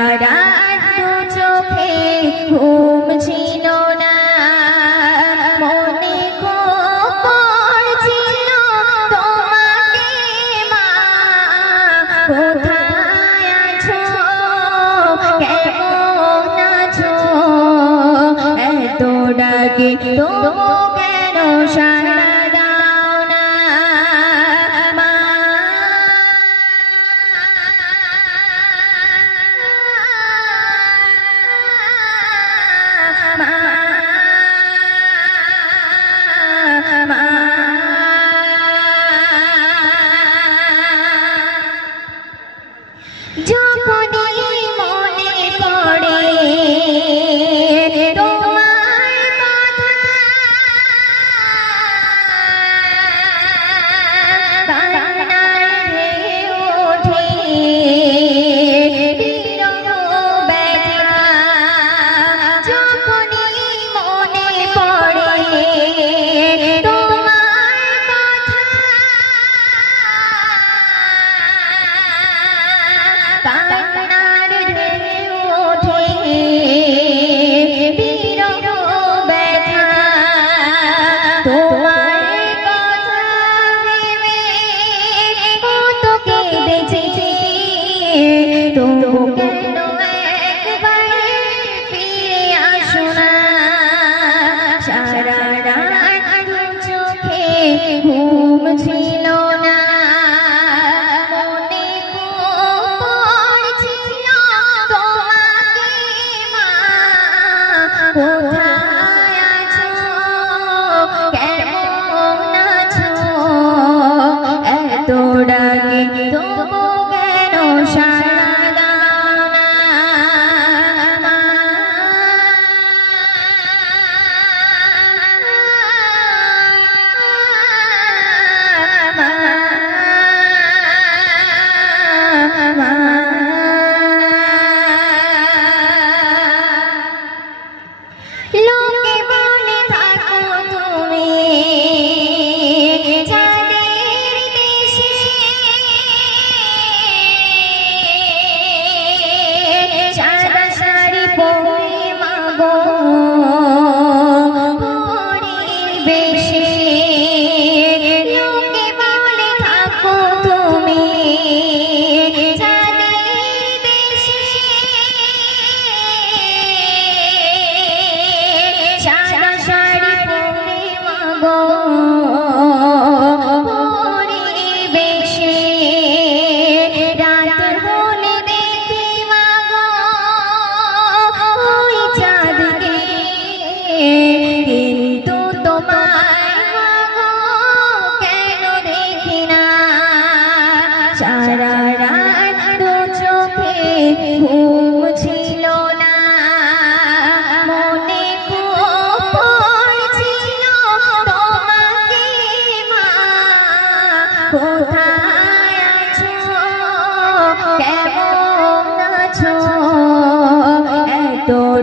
সারাত চোখে না। মনে ছিল মা, কোথায় আছো? কেমন আছো? এত ডাকে তবু কেন সারা あ、大。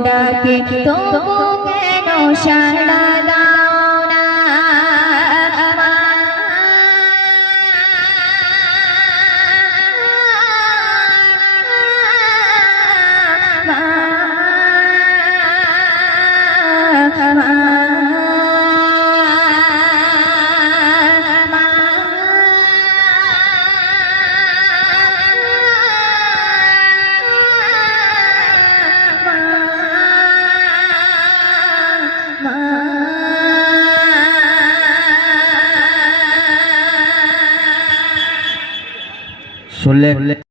ডাকে তবু কেন সারা শুনলে